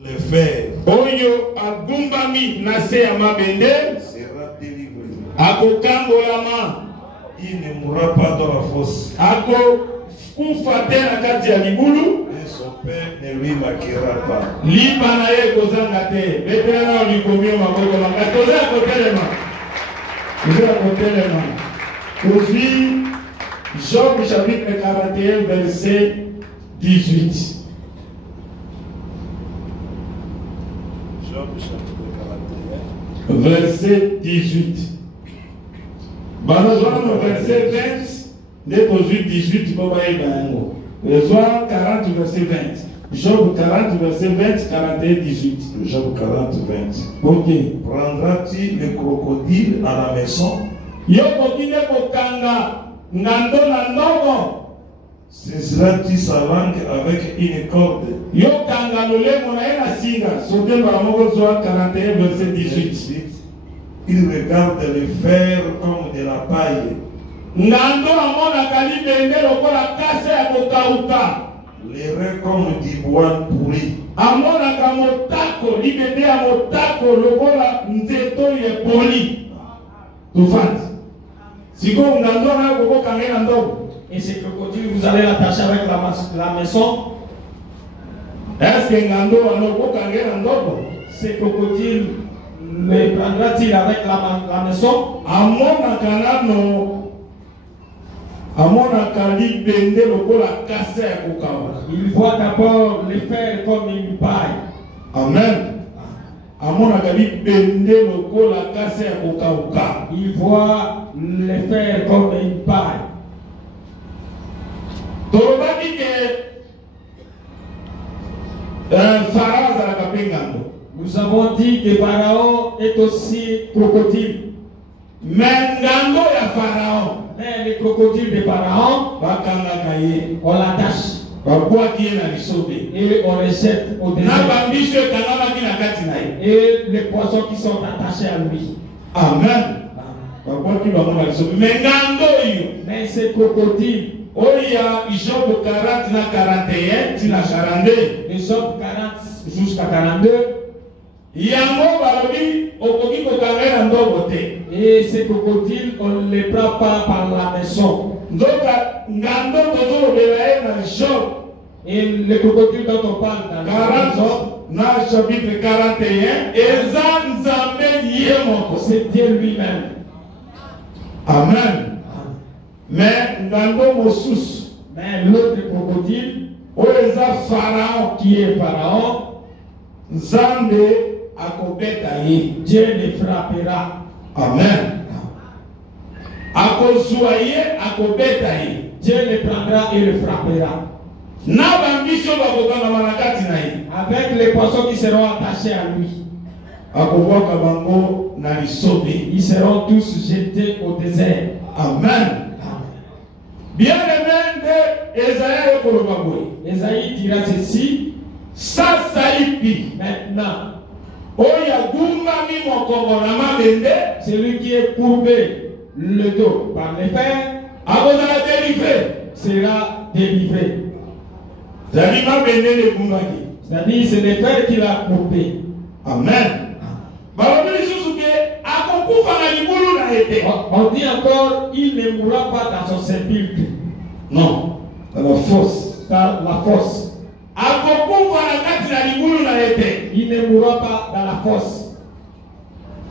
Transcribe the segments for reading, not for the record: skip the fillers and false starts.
Le fer Oyo agumbami nase ya mabende sera délivré. akokambolama. Il ne mourra pas dans la fosse. Akokufa te na kati ya libulu. Et son père ne lui manquera pas. Lipa na ye kozanga te. Betela na likomio maboko na toza kotelema. Toza kotelema. Aujourd'hui, Job chapitre 41 verset 18. Job chapitre 41. Verset 18. Banazwana verset 20. Dès 18 pour bailler bango. Reçoit 40 verset 20. Job 40 verset 20, 41, 18. Job 40, 20. Ok. Prendras-tu le crocodile à la maison? Yoko kine kokanga ngando na ndogo. Saisiras-tu sa langue avec une corde? Yokanga lolemo na ena singa. Sote baramoko zoa 41 verset 18. Il regarde le fer comme de la paille. Ngando amona kali bende lokola kase ya kokauka. Les reins comme du bois pourri. Amona ka motako libende ya motako lokola nzeto ye poli. Tufati. Siko ngando na koko kangena ndogo. Et ce crocodile, vous allez l'attacher avec la maison. Est-ce que ngando ano koko kangena ndogo? Ce crocodile le prendra-t-il avec la maison? Amona kanano. Amona kali bende lokola kase ya kokauka. Il voit d'abord le fer comme une paille. Amen. Amona kali bende lokola kase ya kokauka. Il voit le fer comme une paille. Torobaki ke Pharaon azalaka pe ngando. Nous avons dit que Pharaon est aussi crocodile. Mais ngando ya Pharaon. Mais le crocodile de Pharaon, Bakangaka ye. on l'attache Babwaki ye na lisobe. et on le jette au Na désert. bambiso ekangamaki na kati na ye. Et les poissons qui sont attachés à lui. Amen. Babwaki bango na lisobe. Mais ngando iyo. Mais ce crocodile, Oya Job 40 na 41 tina 42. de Job 40 jusqu'à 42, Yango balobi okoki kokangela ndogo te. et ce crocodile, on ne les prend pas par la maison. Ndoka ngando tozolobela ye na Job Et le crocodile dont on parle dans le 40 Job, na chapitre 41 eza nzambe ye moko. c'est Dieu lui-même. Amen. Mais ngando mosusu Mais l'autre crocodile, oyo eza Pharaon qui est Pharaon, nzambe akobeta ye. Dieu le frappera. Amen. Akozwa ye akobeta ye. Dieu le prendra et le frappera. Na bambiso bakokangama na kati na ye. Avec les poissons qui seront attachés à lui, Akobwaka bango na lisobe. ils seront tous jetés au désert. Amen. Bien-aimé de Esaïe ekoloba boye. Esaïe dira ceci, Sasa ipi maintenant, oyo agumbami mokongo na mabende celui qui est courbé le dos par les fers akozala délivré. sera délivré. Zali mabende egumbaki. C'est-à-dire, c'est les fers qu'il a courbé. Amen. Balobi lisusu ke akokufa na libulu na ete. On dit encore, il ne mourra pas dans son sépulcre, Non, dans la fosse. dans la fosse. Akokufa na kati na libulu na ete. Il ne mourra pas dans la fosse.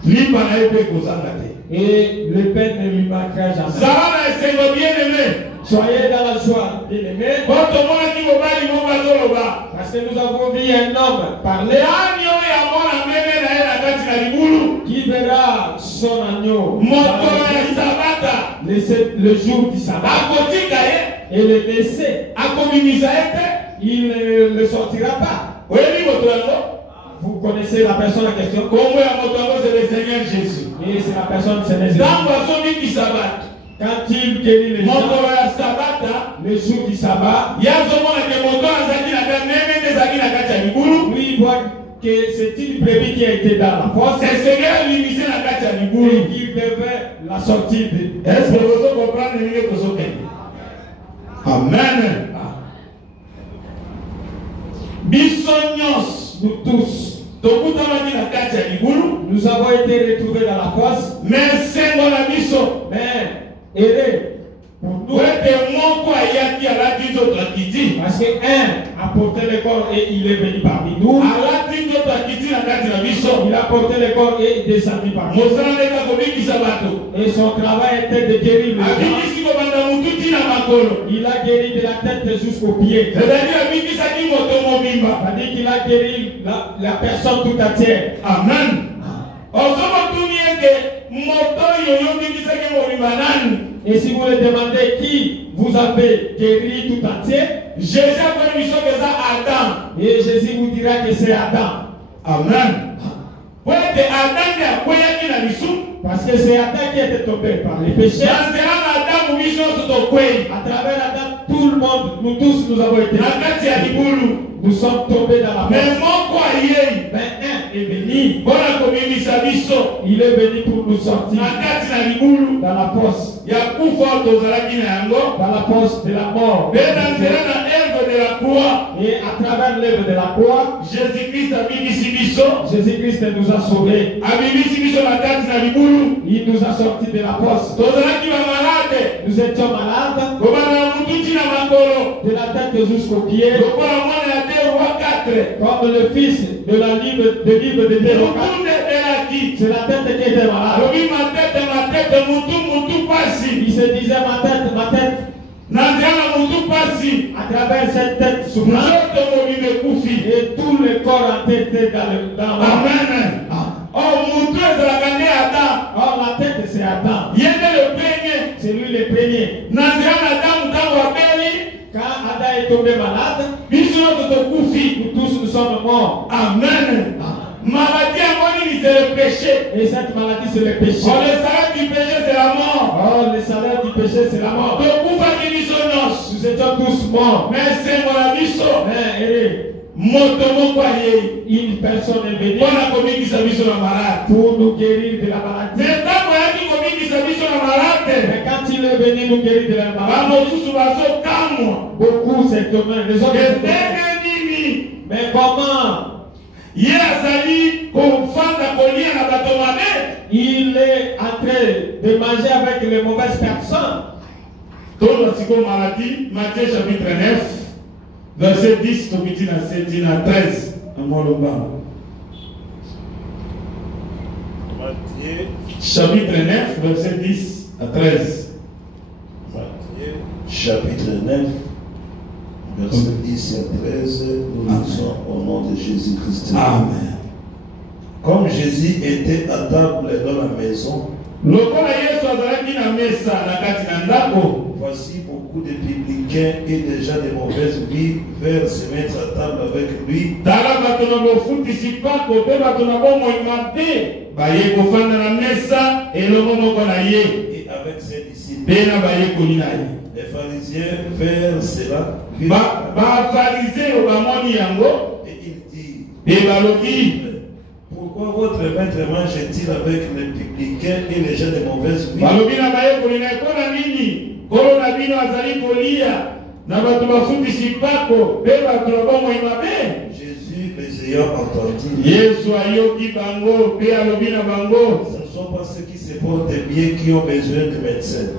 Lipa na ye mpe kozanga te. Et le Père ne lui manquera jamais. Zala na esengo bien-aimé. Soyez dans la joie, bien-aimés, Botomonaki mobali moko azoloba. parce que nous avons vu un homme parler Ani oyo amona meme na ye na kati na libulu. qui verra son agneau Mokolo ya sabata. le jour du sabbat Akotika ye. et le laisser. Akomimisa ye te. Il ne le sortira pas. Oyebi moto yango. Vous connaissez la personne en question. Kombo ya moto yango c'est le Seigneur Jésus. Et c'est la personne, c'est les Ntango azobiki sabata. Quand il guérit les gens, Mokolo ya sabata. le jour du sabbat, Ye azomona ke moto azalaki na kati meme te ezalaki na kati ya libulu. lui il voit que c'est une brebis qui a été dans la fosse C'est Seigneur limise na kati ya et libulu. qu'il devait la sortir de. Est-ce que vous comprenez ndenge tozokende? Amen. Biso nyonso nous tous, nous avons été retrouvés dans la fosse. Mais pour nous, parce qu'un a porté le corps et il est venu parmi nous. Il a porté le corps et il est descendu parmi nous. Et son travail était de guérir le corps. Il a guéri de la tête jusqu'aux pieds. C'est-à-dire qu'il a guéri la personne tout entière. Amen. Et si vous le demandez qui vous avez guéri tout entier, et Jésus vous dira que c'est Adam. Amen. Parce que c'est Adam qui était tombé par les péchés. À travers Adam, tout le monde, nous tous, nous avons été. Nous sommes tombés dans la mort. Mais un est venu. Il est venu pour nous sortir dans la fosse. Dans la fosse de la mort. Et à travers l'œuvre de la croix, Jésus-Christ nous a sauvés. Il nous a sortis de la fosse. Nous étions malades. De la tête jusqu'aux pieds. Comme le fils de la livre de Dieu. C'est la tête qui était malade. Il se disait ma tête. À travers cette tête souffrante. Et tout le corps entêté dans la mort. Amen. Or la tête c'est Adam. C'est lui le premier. Quand Adam est tombé malade, nous tous nous sommes morts. Amen. Maladie, c'est le péché. Et cette maladie, c'est le péché. Oh, le salaire du péché, c'est la mort. Oh, le salaire du péché, c'est la mort. Nous étions tous morts. Mais c'est mon ami. Une personne est venue pour nous guérir de la maladie. Mais quand il est venu nous guérir de la maladie, beaucoup s'est tombé. Mais comment? Il est en train de manger avec les mauvaises personnes. Matthieu chapitre 9, verset 10 à 13. Matthieu chapitre 9, verset 10 à 13. Matthieu chapitre 9, verset 10 à 13. Nous lisons au nom de Jésus-Christ. Amen. Comme Jésus était à table dans la maison, voici beaucoup de publicains et des gens de mauvaise vie vers se mettre à table avec lui. Et avec ses disciples. Les pharisiens vers cela. Et il dit, pourquoi votre maître mange-t-il avec les publicains et les gens de mauvaise vie? Jésus les ayant entendus, ce ne sont pas ceux qui se portent bien qui ont besoin de médecins,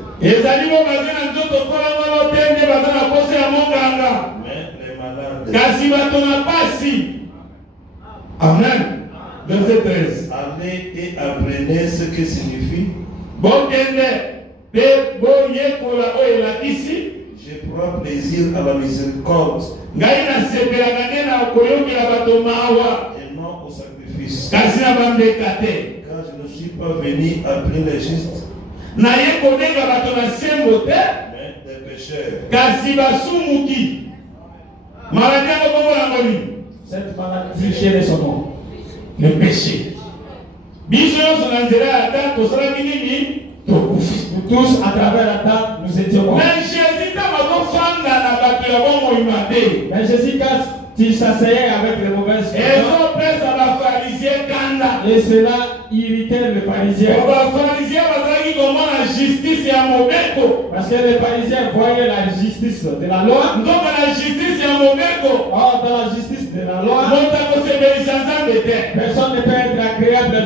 mais les malades. Amen. Verset 13. Allez et apprenez ce que signifie. Je prends plaisir à la miséricorde et non au sacrifice. Car je ne suis pas venu appeler les justes, mais des pécheurs. Cette maladie chez son nom. Le péché. Nous tous, à travers la table, nous étions morts. Mais Jésus, quand il s'asseyait avec les mauvaises personnes, et cela irrité les pharisiens. Parce que les pharisiens voyaient la justice de la loi. Dans la justice de la loi, personne ne peut être agréable.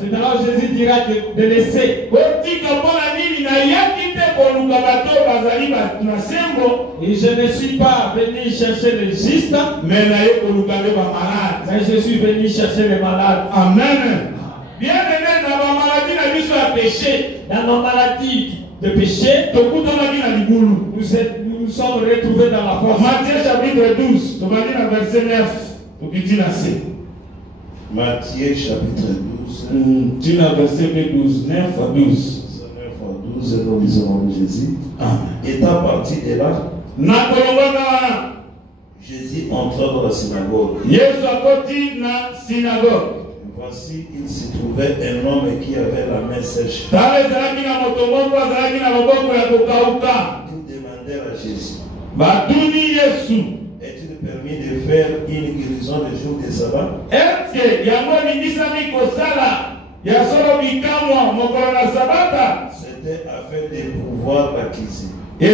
C'est alors Jésus dira de laisser. Et je ne suis pas venu chercher les justes, mais je suis venu chercher les malades. Amen. Bien aimé, dans ma maladie, dans nos maladies de péché, nous nous sommes retrouvés dans la force. Matthieu chapitre 12, verset 9. Matthieu chapitre 12. Tu as verset 12, 9 à 12. 9 à 12, nous lisons de Jésus. Étant parti de là, Jésus entra dans la synagogue. Voici, il s'y trouvait un homme qui avait la main sèche. Il demandait à Jésus, est-il permis de faire une guérison le jour du sabbat? C'était afin de pouvoir l'acquiser. Il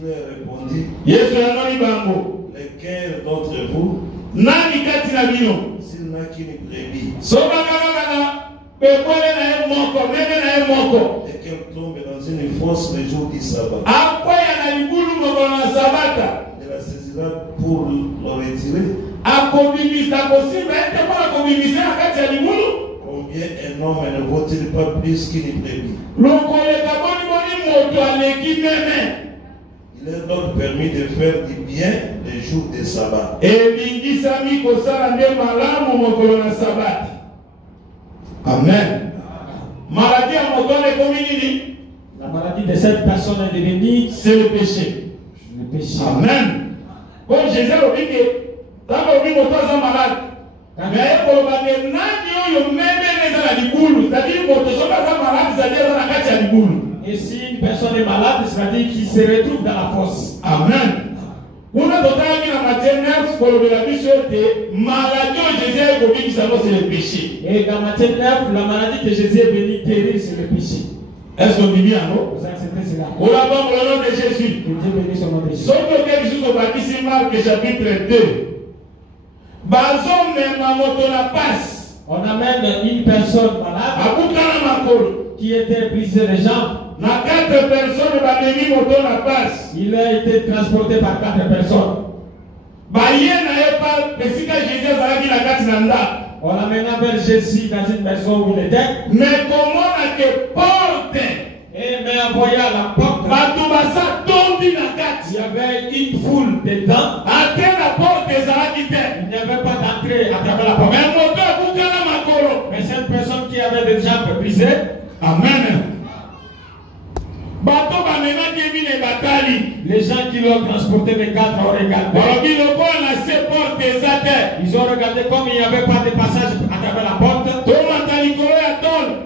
répondit, lequel d'entre vous, s'il n'a qu'une brebis, et qu'elle tombe dans une fosse le jour du sabbat, il la saisira pour le retirer? Combien un homme ne vaut-il pas plus qu'une brebis? Il est donc permis de faire du bien les jours de sabbat. Amen. La maladie de cette personne est devenue, c'est le péché. Le péché. Amen. Comme Jésus a dit que quand on vit malade, et si une personne est malade, c'est-à-dire qu'il se retrouve dans la fosse. Amen. C'est le péché. Et dans Matthieu 9, la maladie que Jésus est venu guérir, c'est le péché. Est-ce qu'on dit bien, non? Vous acceptez cela? Au nom de Jésus. Que Dieu bénisse son nom de Jésus. Sauf que Jésus au baptême Marc chapitre 2. On amène une personne malade qui était brisé les jambes. Il a été transporté par 4 personnes. On l'amène vers Jésus dans une maison où il était. Mais comment que porte? Mais en voyant la porte, il y avait une foule dedans. Il n'y avait pas d'entrée à travers la porte. Mais cette personne qui avait des jambes brisées. Amen. Les gens qui l'ont transporté les 4 ont regardé. Ils ont regardé comme il n'y avait pas de passage à travers la porte.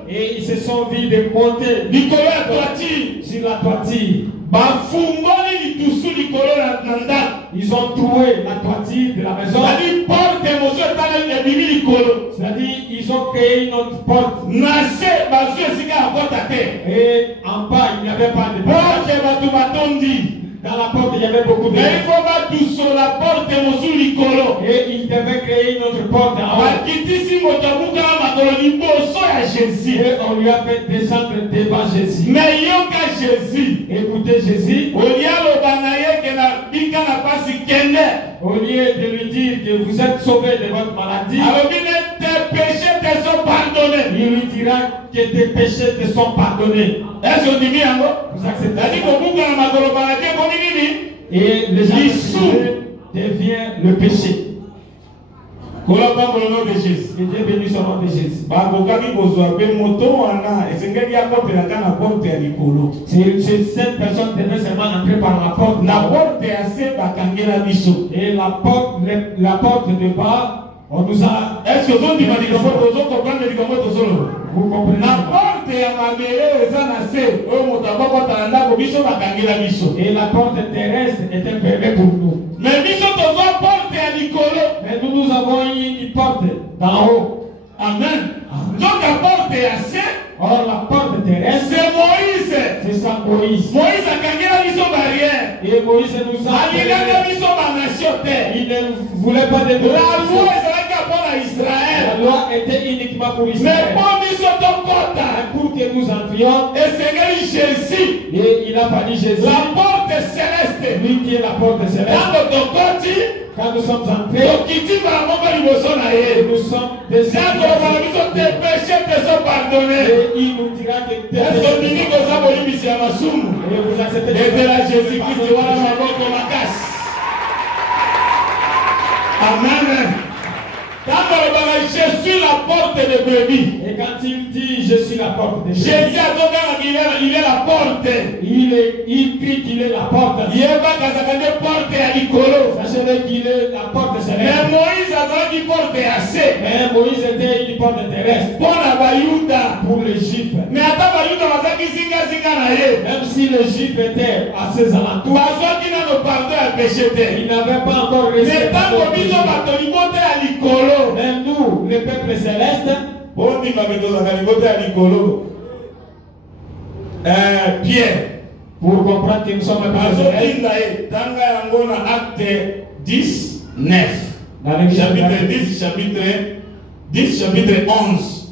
Et ils se sont vus de monter sur la toiture. Ils ont trouvé la toiture de la maison. C'est-à-dire ils ont créé une autre porte. Et en bas il n'y avait pas de passage. Dans la porte il y avait beaucoup de gens. Et ils devaient créer une autre porte en haut. Et on lui a fait descendre devant Jésus. Mais Jésus, écoutez Jésus, au lieu de lui dire que vous êtes sauvé de votre maladie, tes péchés te sont pardonnés. Il lui dira que tes péchés te sont pardonnés. Est-ce que tu dis encore? Vous acceptez? Et les gens devient le péché. Que Dieu bénisse son nom de Jésus. C'est cette personne devait seulement entrer par la porte. Et la porte de bas, on nous a. Est-ce que vous comprenez? Vous comprenez? Et la porte terrestre était fermée pour nous. Mais nous avons avons une porte d'en haut. Amen. Donc la porte est assez. Or la porte terrestre, c'est Moïse. c'est ça Moïse. Moïse a gagné la mission barrière. Et Moïse nous a Il a gagné la mission nation terre. Il ne voulait pas de La loi est à Israël. La loi était uniquement pour Mais Israël. pour mission de porte. Pour que nous entrions, Et Seigneur Jésus. et il a fallu Jésus. La porte céleste. Lui qui est la porte céleste. Quand nous sommes entrés, nous sommes des tes péchés te sont pardonnés. Et il nous dira que tes péchés et vous acceptez de Jésus-Christ. Amen. Je suis la porte de brebis. Et quand il dit je suis la porte de brebis, Jésus a dit il est la porte. Il crie qu'il est la porte. Il est pas porte à l'icolo. Sachez qu'il est la porte céleste. Mais Moïse a dit porte assez. Mais Moïse était une porte terrestre. Pour les Juifs. Mais même si les Juifs étaient à ses alentours, ils n'avaient pas encore reçu. Même nous, le peuple céleste, Pierre, pour comprendre que nous sommes un peuple céleste, acte 10, 9. Chapitre 10, chapitre 11.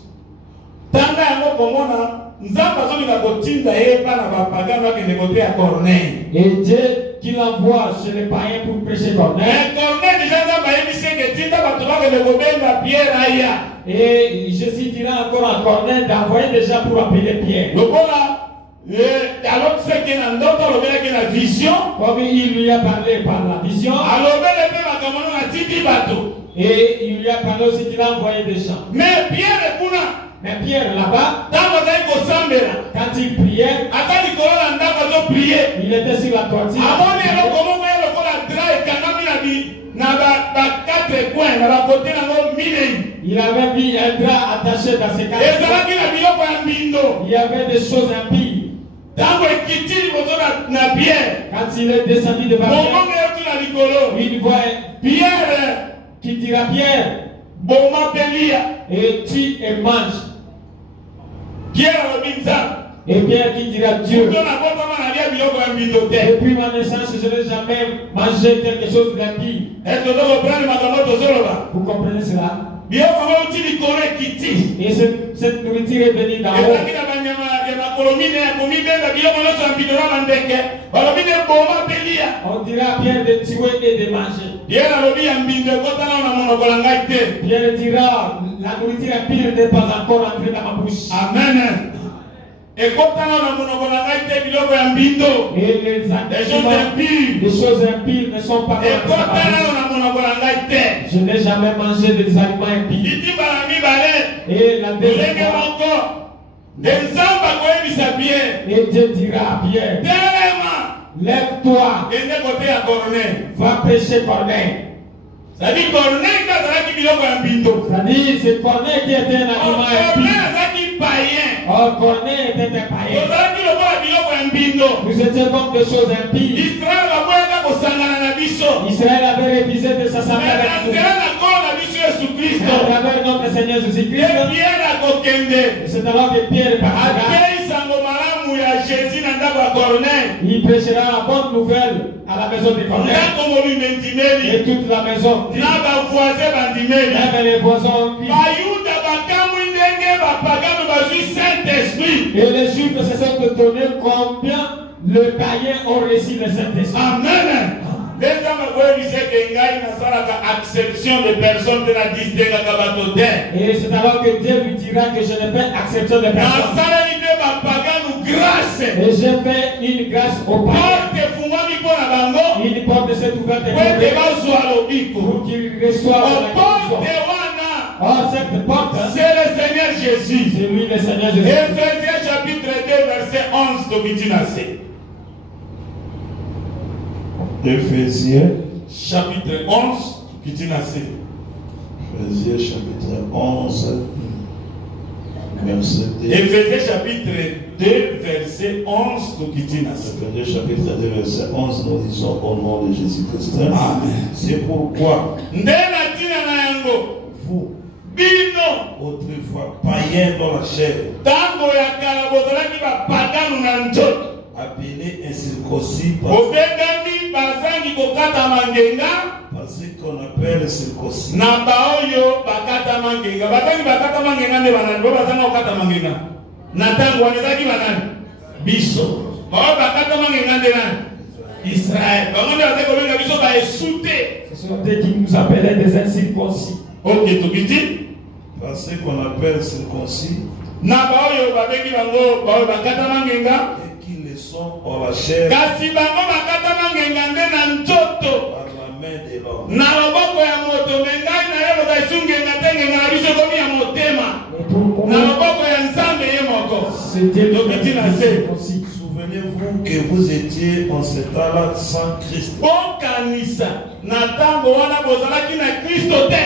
Tanga yango komona nzamba zolinga kotinda ye pana bapagano akende kote ya Corneille. Et Dieu qui l'envoie chez les païens pour prêcher Corneille. Mais Corneille déjà nzamba yebisi ke tinda bato bakende kobenga Pierre aya. Et Jésus dira encore à Corneille d'envoyer déjà pour appeler Pierre. Lokola alors c'est qu'il a une vision. Comme il lui a parlé par la vision. Et il lui a parlé aussi qu'il a envoyé des gens. Mais Pierre là-bas, quand il priait, il était sur la toiture. Il avait vu un drap attaché dans ses quatre. Il y avait des choses impies. Quand il est descendu devant Pierre, il voit Pierre qui dira Pierre, et tue et mange. Et Pierre qui dira Dieu, depuis ma naissance, je n'ai jamais mangé quelque chose d'impie. Vous comprenez cela? Et cette nourriture est venue d'en haut. On dira à Pierre de tuer et de manger. Pierre dira la nourriture impure n'est pas encore entrée dans ma bouche. Amen. Et les choses impures ne sont pas je n'ai jamais mangé des aliments impies. Et la deuxième fois, et Dieu dira à Pierre, lève-toi, va prêcher Corneille. C'est-à-dire c'est Corneille qui était un aliment impie. Oh, Corneille était un païen. Nous étions comme des choses impies. Israël avait refusé de s'assembler avec nous. À travers notre Seigneur Jésus-Christ. C'est alors que Pierre partira. Il prêchera la bonne nouvelle à la maison de Corneille. Et toute la maison. Même les voisins ont crié. Et les Juifs se sont étonnés combien le païen ont reçu le Saint-Esprit. Amen. Et c'est alors que Dieu lui dira que je ne fais exception de personne. Et je fais une grâce au païen. Une porte s'est ouverte pour qu'il reçoive la guérison. Oh, cette porte, c'est le Seigneur Jésus. C'est lui le Seigneur Jésus. Éphésiens chapitre 2, verset 11. Éphésiens chapitre 11. Éphésiens chapitre 11. Verset 2. Éphésiens chapitre 2, verset 11. Éphésiens chapitre 2, verset 11. Nous disons au nom de Jésus-Christ. Amen. C'est pourquoi. Vous, bino autrefois païens dans la chair, tango ya kala bozalaki bapagano na nzoto appelés incirconcis bobengami bazangi kokatama ngenga par ce qu'on appelle circoncis. na baoyo bakatama ngenga bazangi bakatama ngenga nde banani bo bazanga kokatama ngenga na ntango wana ezalaki banani biso baoyo bakatama ngenga nde nani Israël bango nde bazali kobenga biso baesute. Ce sont eux qui nous appelaient des incirconcis. Ok tokiti Par ce qu'on appelle circoncis, na baoyo babengi bango baoyo bakatama ngenga et qui le sont par la chair, kasi bango bakatama ngenga nde na nzoto par la main de l'homme. na loboko ya moto me ngai na ye bozalisi ngenga te ngenga na biso ekomi ya motema na loboko ya nzambe ye moko. C'était le tokiti na se aussi. Souvenez-vous que vous étiez en ce temps-là sans Christ, bokanisa na ntango wana bozalaki na kristo te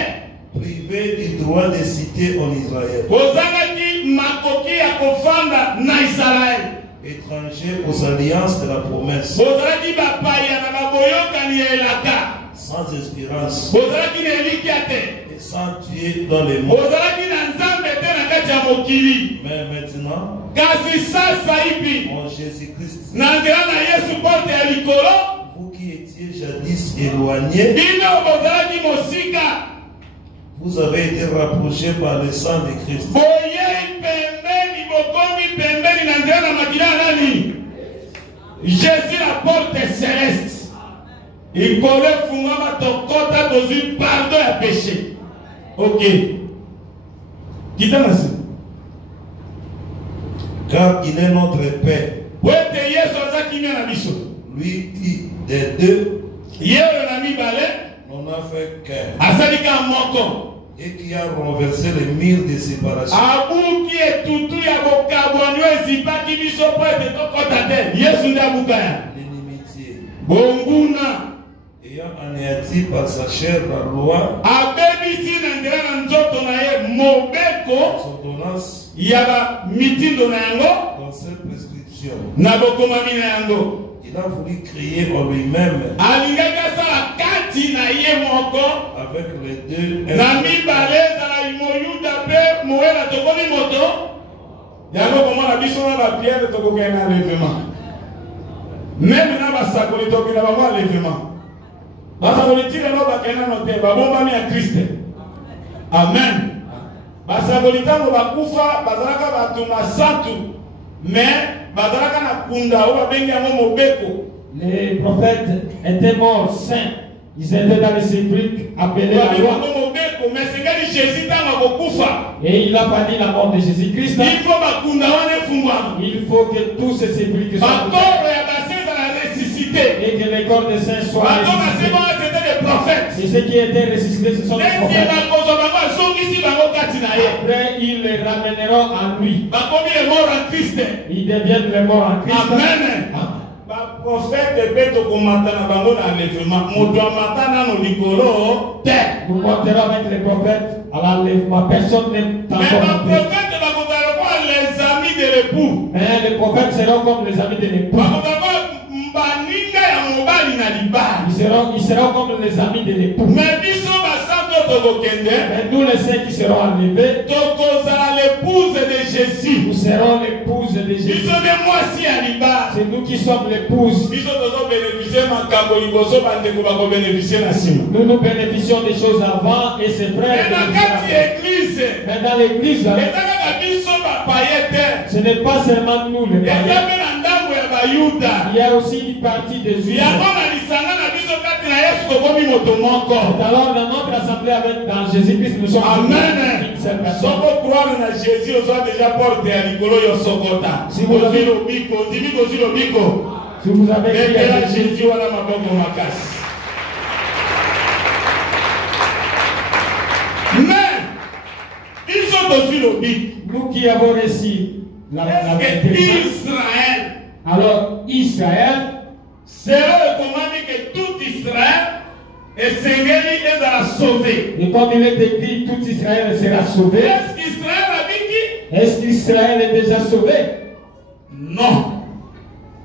privés du droit de citer en Israël, bozalaki makoki ya kofanda na Israele étrangers aux alliances de la promesse, bozalaki bapaya na baboyokani ya elaka sans espérance bozalaki na elikya te et sans Dieu dans les mondes. bozalaki na nzambe te na kati ya mokili Mais maintenant, kasi sasa hivi en Jésus-Christ, na nzela na yesu porte ya likolo vous qui étiez jadis éloignés, bino bozalaki mosika vous avez été rapprochés par le sang de Christ. boyei pembeni bokomi pembeni na nzela na makila ya nani jésus la porte céleste likolo efungama tokota tozwi pardon ya péché. Ok kita na se Car il est notre Père, po ete yesu aza kimia na biso lui qui des deux ye oyo na mibale n'en a fait qu'un, asali ka moko et qui a renversé le mur de séparation abuki etutu ya bokabwani oyo ezipaki biso po ete tokɔta te yesu nde abuka ya l'inimitié, bonguna ayant anéanti par sa chair la loi, abebisi na nzela na nzoto na ye mobeko ordonnance ya bamitindo na yango dans cette prescription. na bokomami na yango Il a voulu créer en lui-même alingaki asala kati na ye moko avec les deux na mibale ezala moyuda mpe moyela tokomi moto yango komona biso na bapiere tokokende na levement meme na basakoli tokende bango ya levement basakoli ti lelo bakende nano te babombami ya kriste amen basakoli ntango bakufa bazalaka bato na santu me bazalaka na kunda oyo babengi yango mobeko. Les prophètes étaient morts saints. Ils étaient dans les sépulcres appelés la loi. Et il a fallu la mort de Jésus-Christ. Il faut que tous ces sépulcres soient ressuscités. Et que les corps des saints soient ressuscités. Et ceux qui étaient ressuscités, ce sont les prophètes. Après, ils les ramèneront en lui. Ils deviennent les morts en Christ. Amen. Prophète de Beto Komatana Bango dans l'enlèvement. Moudouamatana no Nikoro. Nous compterons avec les prophètes à l'enlèvement. Personne n'est encore. Mais les prophètes les amis de l'époux. Mais les prophètes seront comme les amis de l'époux. Ils seront comme les amis de l'époux. Mais nous les saints qui seront enlevés, l'épouse de Jésus. Nous serons l'épouse de Jésus. C'est nous qui sommes l'épouse. Nous nous bénéficions des choses avant et c'est vrai. Mais dans l'église, ce n'est pas seulement nous les païens. Il y a aussi une partie des Juifs. Alors dans notre assemblée avec dans Jésus-Christ, nous sommes Amen. Si vous avez crié à Jésus, mais ils sont aussi le but. Nous qui avons reçu la Israël. Alors Israël, c'est eux qui ont dit que tout Israël est sauvé. Et comme il est écrit, tout Israël sera sauvé. Est-ce qu'Israël a dit qui? Est-ce qu'Israël est déjà sauvé? Non.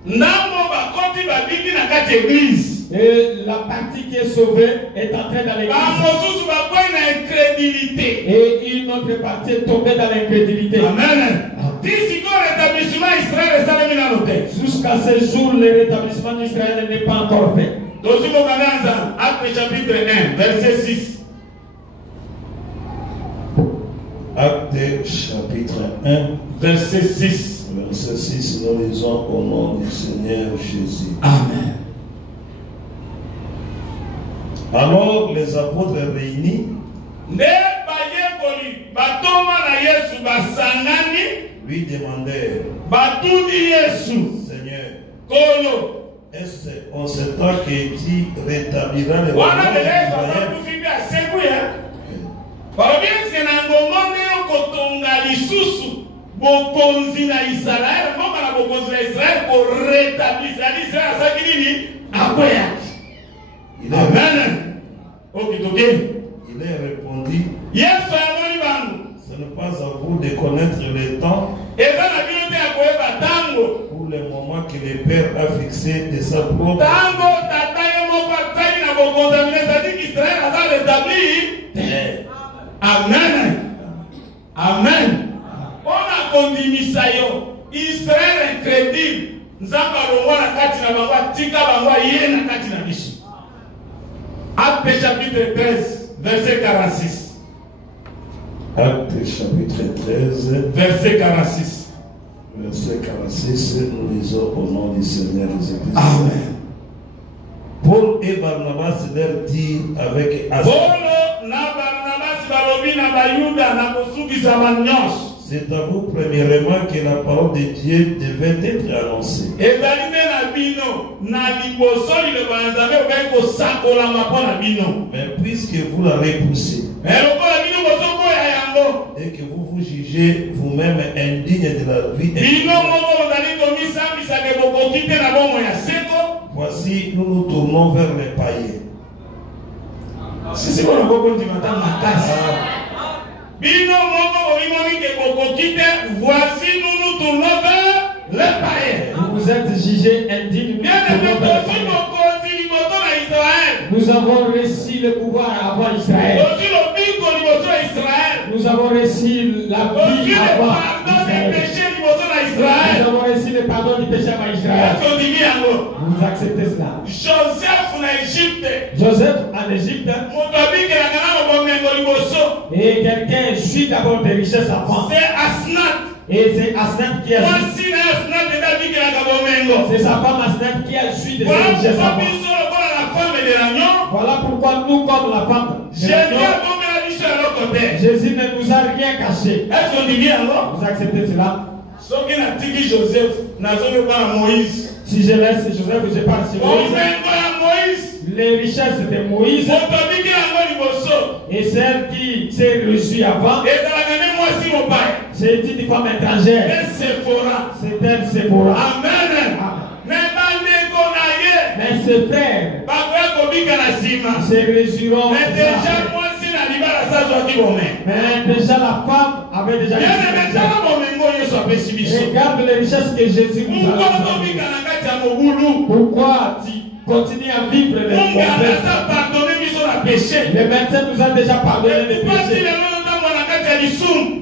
Namo bakoti babiki na kati église. Et la partie qui est sauvée est entrée dans l'église. Et une autre partie est tombée dans l'incrédulité. Amen. Jusqu'à ce jour, le rétablissement d'Israël n'est pas encore fait. Acte chapitre 1, verset 6. Acte chapitre 1, verset 6. Verset 6, nous lisons au nom du Seigneur Jésus. Amen. Alors les apôtres réunis lui demandèrent, Seigneur, est-ce en ce temps que tu rétabliras les royaumes bokonzi na Israël, moma na bokonzi na Israël pour rétablir l'Israël à Sakini, akoya. Amen. Il a répondu, yes, ce n'est pas à vous de connaître le temps ou le moment que le Père a fixé de sa propre. Amen. Amen. On a continué ça yo. Israël incrédule. Nzamba longwa na kati na bangwa tika bangwa ye na kati na biso. Acte chapitre 13 verset 46. Acte chapitre 13 verset 46. Verset 46, nous lisons au nom du Seigneur Jésus-Christ. Amen. Paul et Barnabas leur dirent avec c'est à vous premièrement que la parole de Dieu devait être annoncée. Mais puisque vous la repoussez et que vous vous jugez vous-même indigne de la vie éternelle, voici, nous nous tournons vers les païens. Voici, nous nous tournons vers les païens. Vous êtes jugés indignes. Nous avons reçu le pouvoir avant Israël. Nous avons reçu la vie avant Israël. Nous avons reçu le pardon du péché avant Israël. Vous acceptez cela? Joseph en Égypte. Et quelqu'un suit d'abord des richesses avant. Et c'est Asnat qui a suivi. C'est sa femme Asnat qui a suivi de ses richesses avant. Voilà pourquoi nous, comme la femme, Jésus ne nous a rien caché. Vous acceptez cela? Si je laisse Joseph, je parle sur Moïse. Les richesses de Moïse et celles qui s'est reçue avant, c'est une femme étrangère. C'est elle, Séphora. Amen. Mais ses frères se réjouiront. Mais déjà la femme avait déjà regarde les richesses que Jésus nous a données. Pourquoi tu continues à vivre les péchés? Le médecin nous a déjà pardonné les péchés.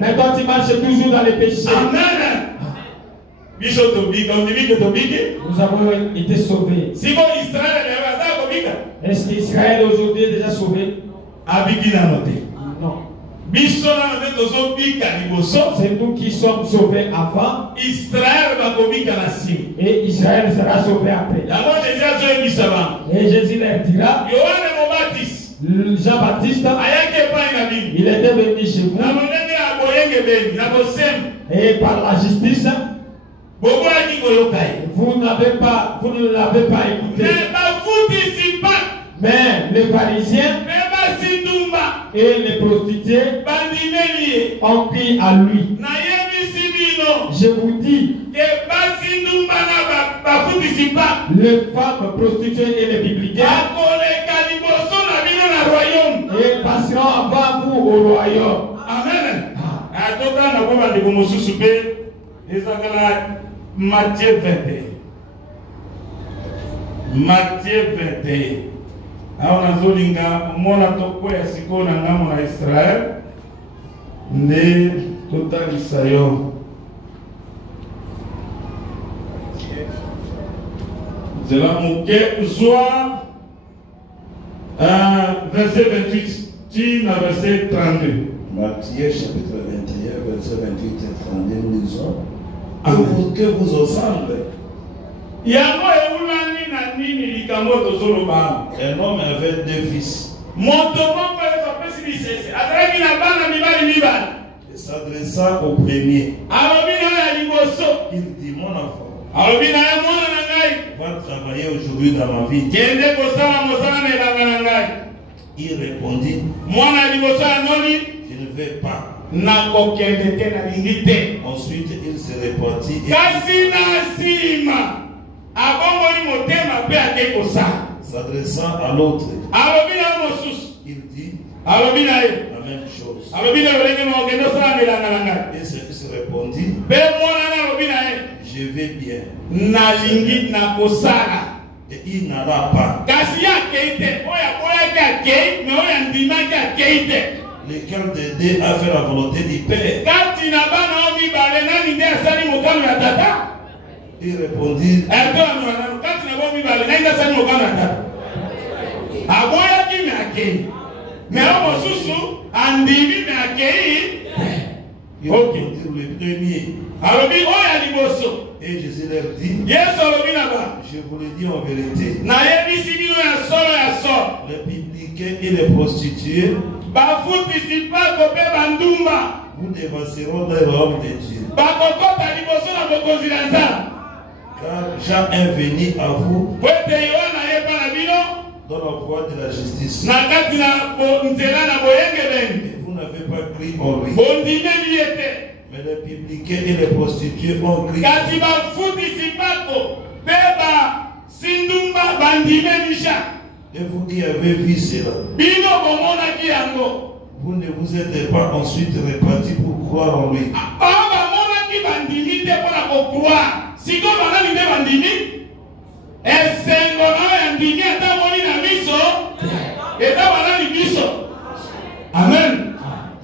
Mais toi tu marches toujours dans les péchés. Amen. Nous avons été sauvés. Est-ce qu'Israël aujourd'hui est déjà sauvé? Non. C'est nous qui sommes sauvés avant. Et Israël sera sauvé après. Et Jésus leur dira, Jean-Baptiste, il était venu chez vous. Et par la justice, vous ne l'avez pas écouté. Mais les pharisiens et les prostituées ont pris à lui. Je vous dis, les femmes prostituées et les publicains et passeront avant vous au royaume. Amen. Matthieu 21. Matthieu 21. Alors nazolinga mona tokwea siko na ngamo na Israël nde totalisa yo. Zela moke zwa verset 28 ti na verset 32. Matthieu chapitre 21 verset 28 et 32 nous disons que vous ensemble. Yango eulani na nini likambo tozoloba. Un homme avait deux fils. Moto moko ezopesi bisese. Azalaki na bana mibali mibali. Et s'adressa au premier. Alobi na ya liboso. Il dit mon enfant. Alobi na ya mwana na ngai. Va travailler aujourd'hui dans ma vie. Kende kosala mosala na elanga na ngai. Il répondit. Mwana ya liboso anoni. Je ne vais pas. Nakokende te na lingi te. Ensuite il se repartit. Kasi na sima. Abongoli motema pe ake kosala. S'adressant à l'autre. Alobi na mosusu. Il dit. Alobi na ye. La même chose. Alobi na lolenge na okende osala na elanga na ngai. Et ce fils répondit. Pe mwana na alobi na ye. Je vais bien. Na lingi na kosala. Et il n'alla pas. Kasi ya keite. Oya boyaki akei. Me oya ndimaki akeite. Lequel des deux a fait la volonté du Père? Kati na bana omi bale nani nde asali mokano ya tata? Il répondit. Kati na bomi bale nani nde asali mokano ya tata? Aboyaki me akei. Me o mosusu andimi me akei. Il répondit le premier. Alobi oya liboso. Et Jésus leur dit. Yesu alobi na ba. Je vous le dis en vérité. Na yebisi bino ya solo ya solo. Les publicains et les prostituées. Bafutisi pako pe bandumba. Vous dévanceront dans le royaume de Dieu. Bakokota liboso na bokonzi na Nzambe. Car Jean est venu à vous Wete Yohana yepa na bino. dans la voie de la justice. Na kati na nzela na boyenge beni. Et vous n'avez pas cru en lui. Bondimeli yete. Mais les publicains et les prostituées ont cru. Kasi bafutisi pako pe ba sindumba bandimeli sha. Et vous qui avez vu cela, Bino bomonaki yango. vous ne vous êtes pas ensuite répartis pour croire en lui. Baba monaki bandimi te pona ko croire. Siko banani nde bandimi? Esengo na ya ndimi ata moni na miso. Eta banani miso. Amen.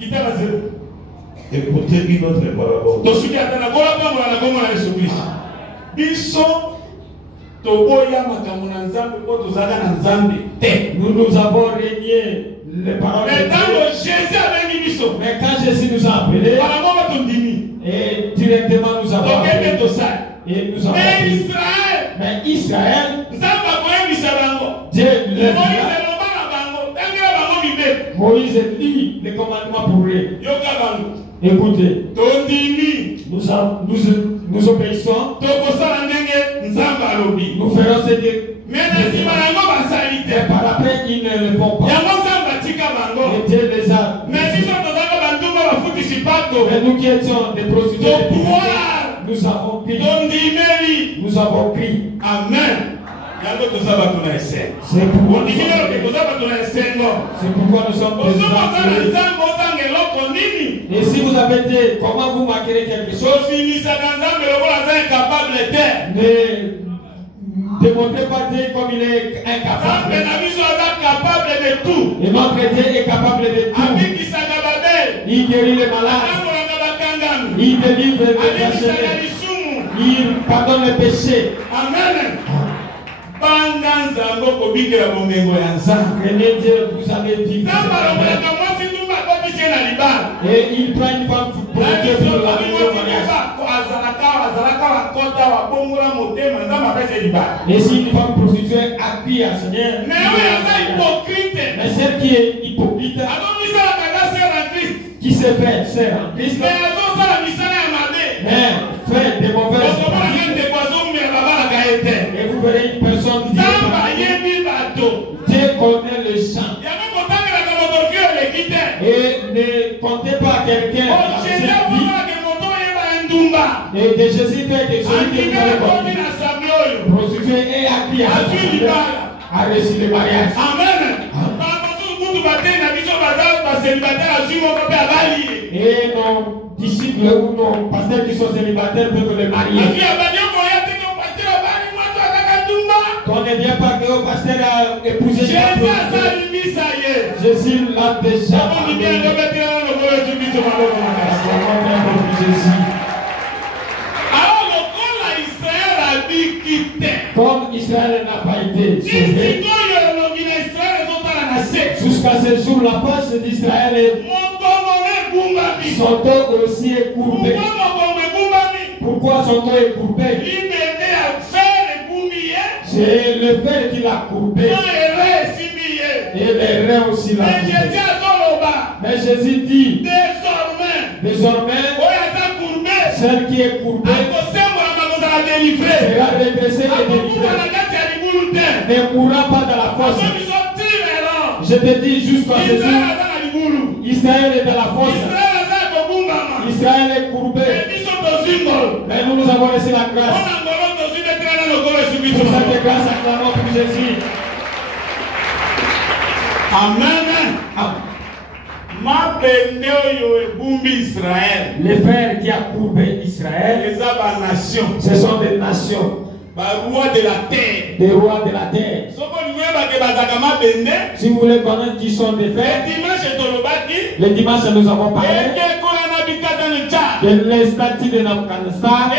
Kita la zero. Écoutez une autre parabole. Tosuki ata na kola pambo na kombo na Yesu Kristo. Biso toboya makambo na Nzambe po tozala na Nzambe te. Nous avons régné les paroles de Mais Dieu. tant que Jésus avait mis biso. Mais quand Jésus nous a appelés, Parabole tondimi. et directement nous avons Tokende appelés, tosala. et nous avons Mais appelés. Israël. Mais Israël, Nzambe akoyebisa bango. Dieu leur Moïse dira, eloba na bango. Tangela bango mibeko. Moïse lit les commandements pour eux. Yoka bango. Écoutez, Tondimi. nous obéissons, Tokosala ndenge Nzambe alobi. nous ferons ce que. Mais na nsima na yango basali te. Et par après, ils ne le font pas. Yango Nzambe atika bango. Et Dieu les a. Mais biso tozalaka bandumba bafutisi pako. Mais nous qui étions des prostituées, To pouvoir. nous avons pris. Tondimeli. Nous avons pris. Amen. Yango toza bato na esengo. C'est pourquoi nous Ondimeli oke sommes, toza bato na esengo. c'est pourquoi nous sommes des Ozomosala appelés. Nzambe ozanga eloko nini? Et si vous avez été, comment vous marquerez quelque chose, Tofinisaka Nzambe lokola aza incapable te. ne démontrez pas Dieu comme il est Nzambe incapable. na biso aza capable de tout. Et notre Dieu est capable de tout. Abikisaka babeli. Il guérit les malades. Atambolaka bakangami. Il délivre les Abikisaka prisonniers. lisumu. Il pardonne les péchés. Amen. Banga Nzambe kobikela bomengo ya Nzambe. Craignez Dieu, vous allez vivre. Nzambe alongolaka mwasi ndumba akotisi ye na libala. Et il prend une femme pour Dieu pour la mise au mariage. azalaka wakota wabongola motema Nzambe apesa ye libala. Et si une femme prostituée appuie à Seigneur, Mais oyo aza hypocrite. mais celle qui est hypocrite, Azomisalaka nga sœur en Christ. qui se fait sœur en Christ, Mais azosala misala ya mabe. mais fait des mauvaises Okomona pratiques. ke ndeko azomela babalaka ye te. Et vous verrez une personne qui Nzambe ayebi bato. Dieu connaît le champ. Yango kotangelaka moto fi oleki te. Et ne comptez pas quelqu'un dans Jésus cette vie. akosalaka moto oyeba ya ndumba. Et de Jésus fait que celui que vous Andimela avez komi connu, na sabli oyo. prostitué et acquis à Azwi libala. a reçu le mariage. Amen. Bamosusu kutu batei na biso baza baselibatere azwi moko mpe abali ye. Et nos disciples ou nos pasteurs qui sont célibataires peuvent les marier. Azwi abali okoya te ko paster abali moto akaka ndumba. Toi On ne vient pas que le pasteur a épousé. Jésus a salimi ça y est. Jésus l'a déjà. Jésus. Alors le corps à Israël a dit quitter. Comme Israël n'a pas été sauvé, jusqu'à ce jour, la face d'Israël est son dos aussi est courbé. Pourquoi son dos est courbé? C'est le fer qui l'a courbé. Et les reins aussi l'a courbé. Mais Jésus dit, désormais, celle qui est courbée sera redressée et délivrée. Ne mourra pas dans la fosse. Je te dis jusqu'à ce jour, Israël est dans la fosse. Israël est courbé. Mais nous avons laissé la grâce. Pour cette grâce, acclamons pour Jésus. Amen. Ma Israël. Les frères qui a courbé Israël, ce sont des nations. De la terre. Des rois de la terre. Si vous voulez connaître qui sont des frères, le dimanche nous avons parlé de les statues de Nabucodonosor.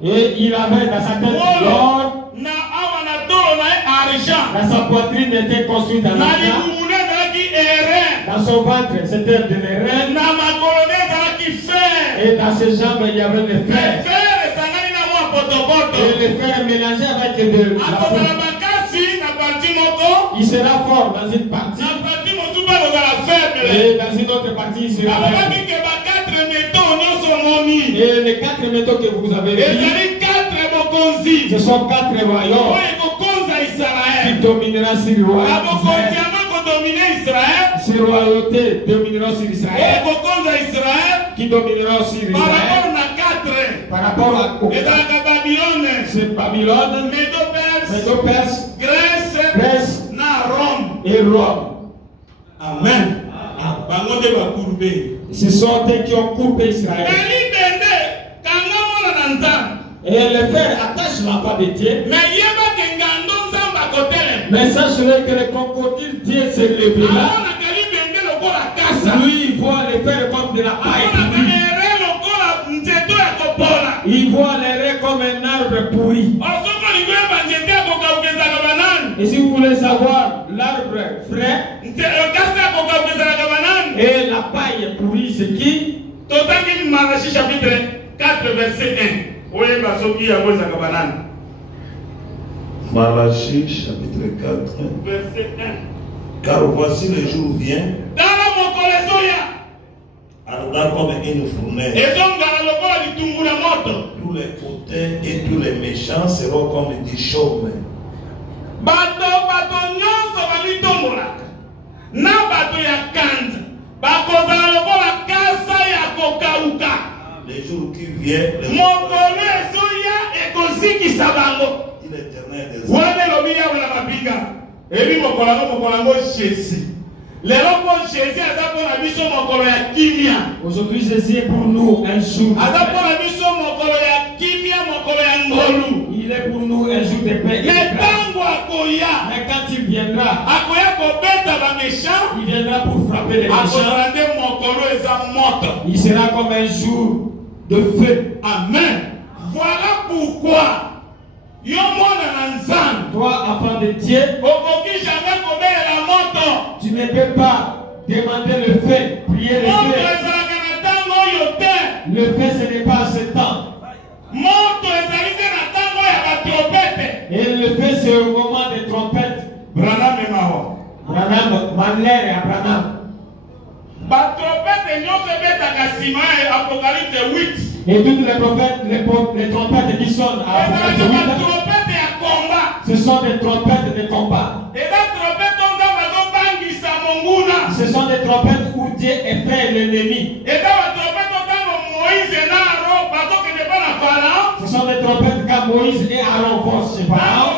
Et il avait dans sa tête l'or. Dans sa poitrine était construite en argent. Dans son ventre c'était de l'airain. Et dans ses jambes il y avait le fer. Et le fer mélangé avec de la poudre. Il sera fort dans une partie. Et dans une autre partie il sera faible. Et les 4 métaux que vous avez vus, ce sont 4 royaumes qui domineront sur le royaume. Ces royautés domineront sur Israël. Qui domineront sur Israël. Par rapport au c'est Babylone, Médo-Perse, Grèce et Rome. Amen. Ce sont eux qui ont coupé Israël. Et les frères attachent la voix de Dieu. Mais sachez que le crocodile Dieu s'est levé là. Lui, il voit les frères comme de la paille. Il voit les raies comme un arbre pourri. Et si vous voulez savoir l'arbre frais et la paille pourrie, c'est qui? Malachie chapitre 4 verset 1. Malachie chapitre 4 verset 1. Car voici le jour vient, ardent comme une fournaise. Tous les côtés et tous les méchants seront comme des chaumes. Les jours qui viennent, aujourd'hui Jésus est pour nous un jour. Il est pour nous un jour de paix. Mais quand il viendra, il viendra pour frapper les méchants. Il sera comme un jour de feu. Amen. Voilà pourquoi toi, enfant de Dieu, tu ne peux pas demander le feu, prier le feu. Le feu, ce n'est pas à ce temps. Et le feu, c'est au moment des trompettes. Branham, Manler et Abraham. Et toutes les trompettes qui sonnent à Apocalypse 8, ce sont des trompettes de combat. Ce sont des trompettes où Dieu effraie l'ennemi. Ce sont des trompettes quand Moïse et Aaron vont chez Pharaon.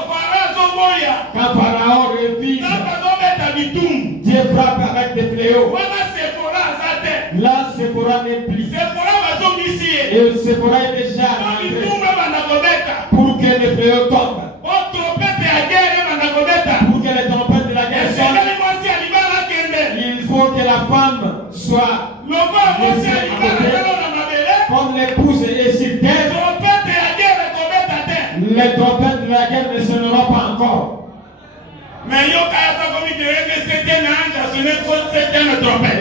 Quand Pharaon refuse, Dieu frappe avec des fléaux. Là, Séphora n'est plus. Et Séphora est déjà rentré pour que les fléaux tombent. soit comme l'épouse est sur terre, les trompettes de la guerre ne sonneront pas encore. Mais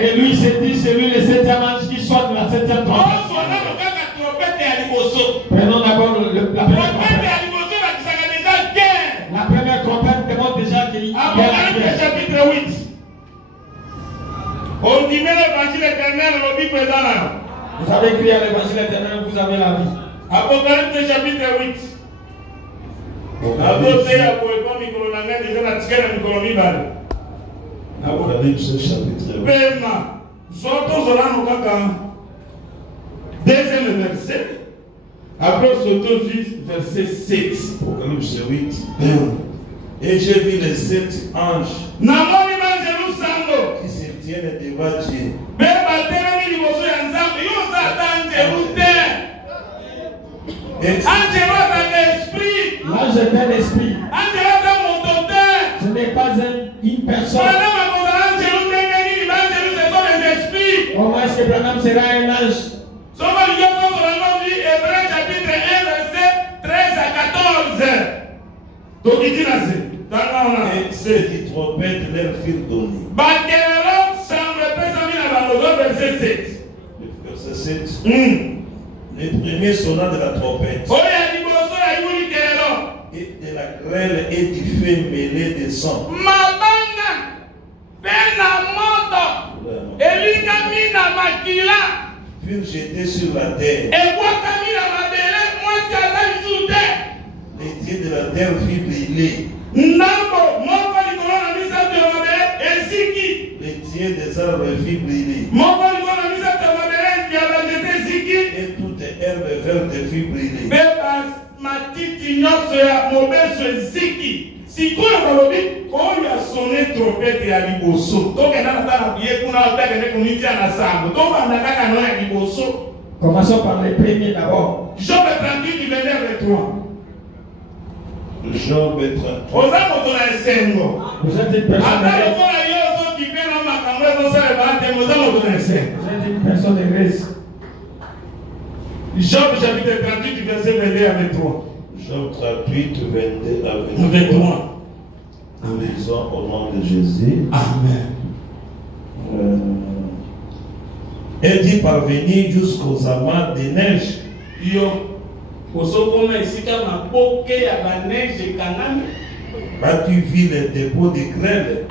et lui s'est dit, c'est lui le 7e ange qui sonne la 7e trompette. Prenons d'abord la première trompette. La première trompette démontre déjà qu'il y a la guerre. Chapitre 8. On dit l'évangile éternel, le Bible présent là. Vous avez écrit à l'évangile éternel, vous avez la vie. Apocalypse chapitre 8. Apocalypse chapitre 8. Deuxième verset. Après verset 7. Apocalypse 8. Et j'ai vu les 7 anges qui se tiennent devant Dieu. L'ange est un esprit. Ce n'est pas une personne. Comment est-ce que Branham sera un ange? Hébreux chapitre 1, verset 13 à 14. Et ceux qui trompettent leur furent donnés. Verset 7. Verset 7. Le premier sonnant de la trompette et de la grêle et du feu mêlé de sang. Furent jetés sur la terre. Les dieux de la terre furent brûlés. Les dieux des arbres furent brûlés. Et toute herbe verte fut brûlée. Matiti nyonso ya mobeso eziki sikoyo balobi oyo asone trompete ya liboso tokenda na tala biye kuna otakende kunitia na sango tobanda kaka no ya liboso. Commençons par les premiers d'abord. Job 38 verset 23. Job 38. Oza moto na esengo. Vous êtes une personne heureuse. Vous êtes une personne heureuse. Job chapitre 38 verset 22 à 23. Job 38 22 à 23. Nous lisons au nom de Jésus. Amen. Et d'y parvenir jusqu'aux amas des neiges. Yo, osokona esika maboke ya ba neige kanami. As-tu vu les dépôts de grêle?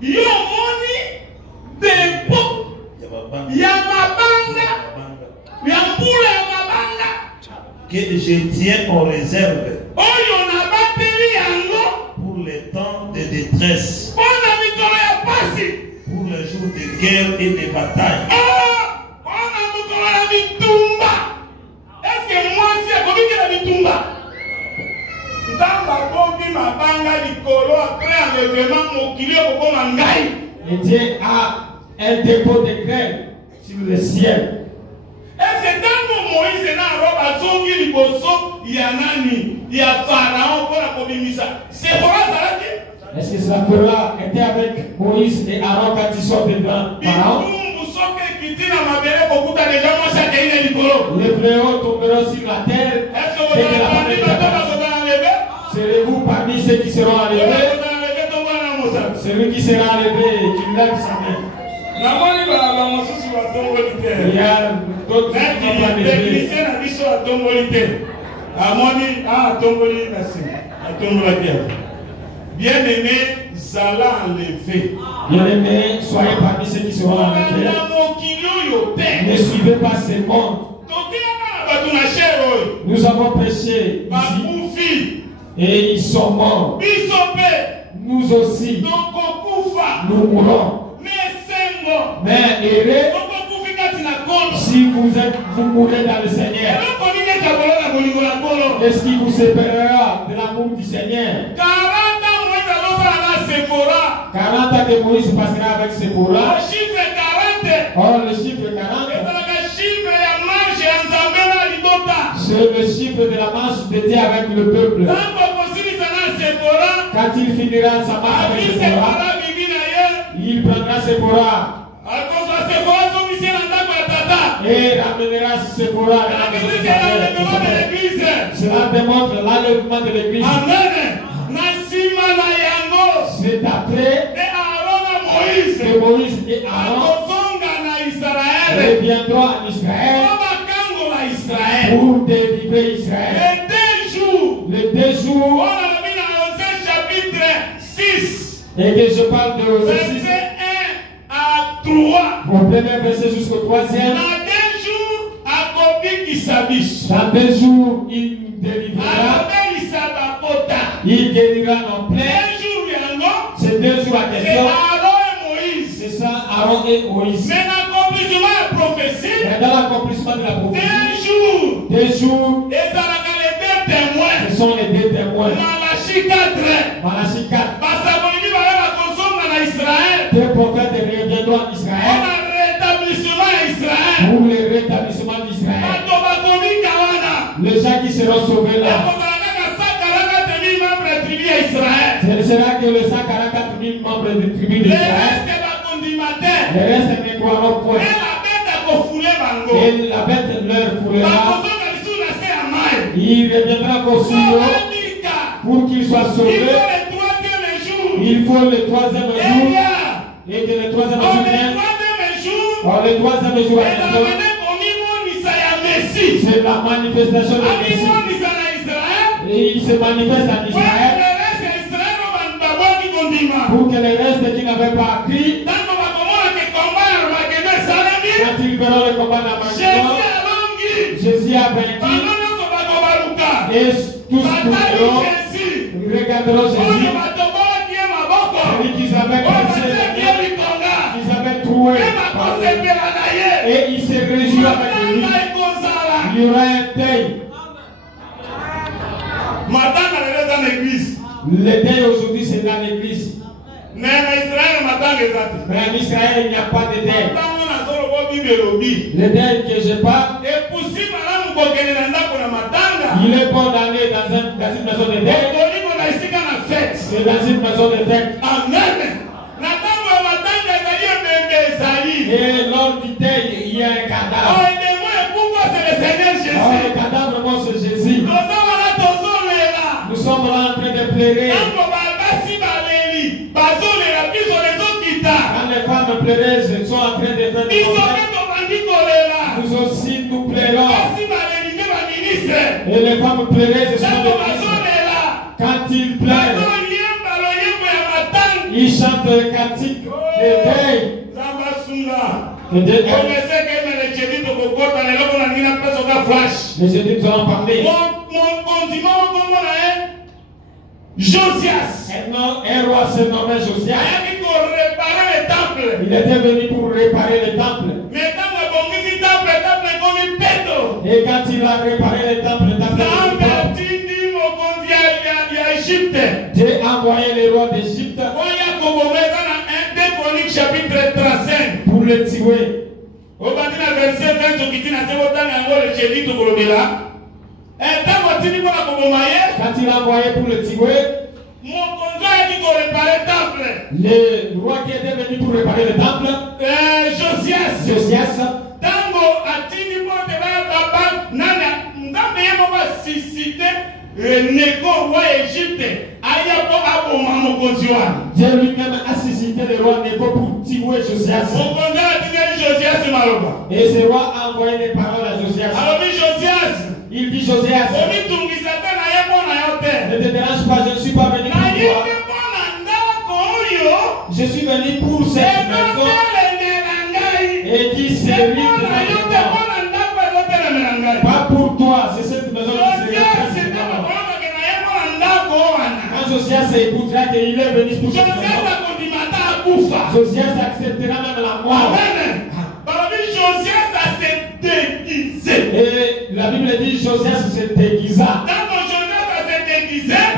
Yo moni dépôt ya mabanga. Que je tiens en réserve pour les temps de détresse, pour les jours de guerre et de bataille. Et Dieu a un dépôt de grêle sur le ciel. Est-ce que dans Moïse n'a pas zongi liboso yanani ya Pharaon pour la communisa? C'est pour ça. Est-ce que ça fera été avec Moïse et Aaron quand ils sont devant Pharaon? Les fléaux tomberont sur la terre. Serez-vous parmi ceux qui seront enlevés? Celui qui sera enlevé, qui lève sa main. Il y a d'autres qui sont bien-aimé, Zala enlevé. Bien-aimé, soyez parmi ceux qui seront enlevés. Ne suivez pas ces mondes. Nous avons péché ici et ils sont morts. Nous aussi, nous mourrons. Mais heureux si vous mourrez dans le Seigneur. Qu'est-ce qui vous séparera de l'amour du Seigneur? 40 ans que Moïse passera avec Séphora. Or le chiffre 40, c'est le chiffre de la marche de Dieu avec le peuple. Quand il finira sa marche avec Séphora, il prendra Séphora. Et ramènera Sephora à la maison de sa mère. Cela démontre l'enlèvement de l'église. Amen. Nasima na yango. C'est après que Moïse et Aaron reviendront en Israël pour délivrer Israël. Les 2 jours. Chapitre 6. Et que je parle de verset 1 à 3. Au premier verset jusqu'au 3e. Dans 2 jours, il délivrera. Il guérira en plein. C'est 2 jours à question. C'est ça, Aaron et Moïse. Mais l'accomplissement de la prophétie. Mais dans l'accomplissement de la prophétie. 2 jours. Ce sont les 2 témoins. Malachie 4. Malachie 4. Les prophètes reviendront en Israël. Pour le rétablissement d'Israël. Les gens qui seront sauvés là. Ce sera que les 144 000 membres de tribu d'Israël. Les restes ne croiront point. Et la bête leur foulera. Il reviendra encore sur eux pour qu'ils soient sauvés. Il faut le 3e jour. Et que le 3e jour vienne. Alors, le 3e jour c'est la manifestation de Messie. Et il se manifeste en Israël. Pour que les restes qui n'avaient pas appris, quand ils verront le combat d'Armageddon, Jésus a vaincu. Et tous regarderont Jésus. C'est-à-dire qu'ils avaient cassé, qu'ils avaient troué. Et ils se réjouissent avec lui. Il y aura un deuil. Le deuil aujourd'hui c'est dans l'église. Mais en Israël il n'y a pas de deuil. Le deuil que je parle, il est bon d'aller dans une maison de deuil. C'est dans une maison de fête. Amen. Et lors du deuil, il y a un cadavre. Le cadavre, moi, c'est Jésus. Nous sommes là en train de pleurer. Quand les femmes pleureuses sont en train de faire des choses, nous aussi nous pleurons. Et les femmes pleureuses sont de quand ils pleurent, ils chantent le cantique de deuil. Les jeudis, nous allons parler. Josias. Un roi se nommait Josias. Il était venu pour réparer le temple. Et quand il a réparé le temple, Dieu a envoyé le roi d'Égypte chapitre 35 pour le tuer. Verset 20, quand il a envoyé pour le tuer, le roi qui était venu pour réparer le temple, Josias, Dieu lui-même a suscité le roi Néco pour tuer Josias. Et ce roi a envoyé des paroles à Josias. Il dit Josias, ne te dérange pas, je ne suis pas venu pour toi. Je suis venu pour cette maison et qui s'érite de ma maison. Pas pour toi, c'est cette maison qui s'érite. Quand Josias écoutera qu'il est venu pour cette maison, Josias acceptera même la mort. Et la Bible dit Josias se déguisa.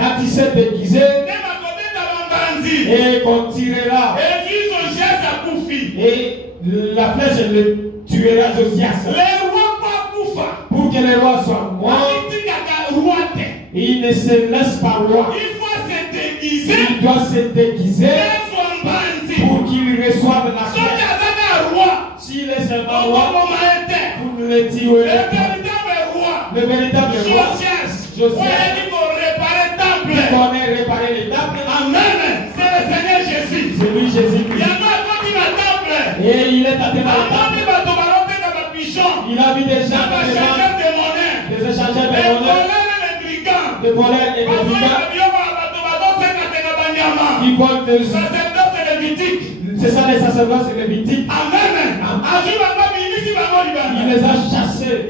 Quand il s'est déguisé, et qu'on tirera, et la flèche le tuera Josias. Pour que le roi soit mort, il ne se laisse pas roi. Il doit se déguiser pour qu'il reçoive la flèche. S'il est seulement roi, vous remettre où Le est le temple. véritable roi. Le véritable roi. Josias. On a dit qu'on réparait le temple. On a réparé les temples. Amen. C'est le Seigneur Jésus. C'est lui Jésus-Christ. Il y a pas continué le temple. Et il est entré dans le temple. Il a vu des gens des échangeurs de monnaie. Des échangeurs de Des monnaie. voleurs et des brigands. Des voleurs et des brigands. Qui volent des sacerdotes et Lévitiques. C'est ça les sacerdotes et les Lévitiques. Amen. Il les a chassés.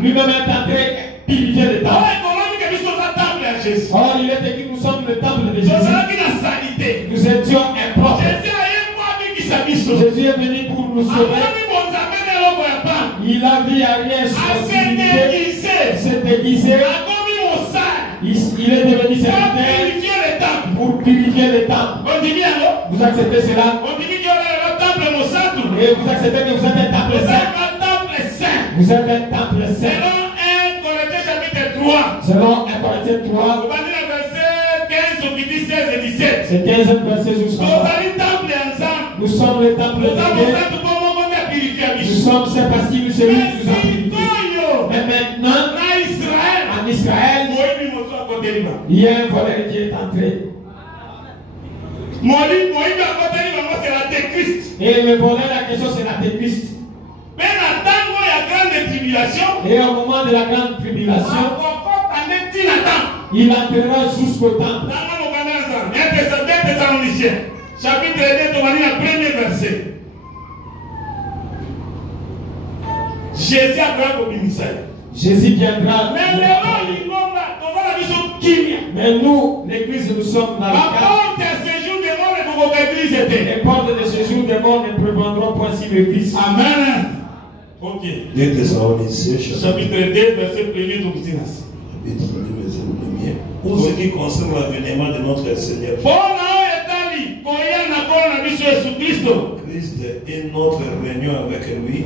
Lui-même est entré à purifier le temple. Or, il est écrit que nous sommes le temple de Jésus. Nous étions impropres. Jésus est venu pour nous sauver. Il a vu à rien s'est déguisé. Il est devenu serviteur pour purifier le temple. Vous acceptez cela? Et vous acceptez que vous êtes un temple saint. Vous êtes un temple saint. Selon 1 Corinthiens chapitre 3. Selon 1 Corinthiens 3. Vous allez le verset 15 qui dit 16 et 17. C'est 15 verset jusqu'à là. Nous sommes le temple de Dieu. Nous sommes saints parce qu'il nous a purifiés. Mais maintenant, en Israël, il y a un voleur qui est entré. Et le voleur, la question c'est l'antéchrist. Et au moment de la grande tribulation, il entrera jusqu'au temple. Chapitre 2, premier verset. Jésus a au ministère. Jésus viendra. Mais nous, l'église, nous sommes dans le cadre. Les portes de séjour des morts ne prévendront point si l'église. Amen. Ok. 2 Thessaloniciens, chapitre 2, verset 1er d'Augustinas. Chapitre 2, verset 1er. Pour ce qui concerne l'avènement de notre Seigneur. Christ est notre réunion avec lui.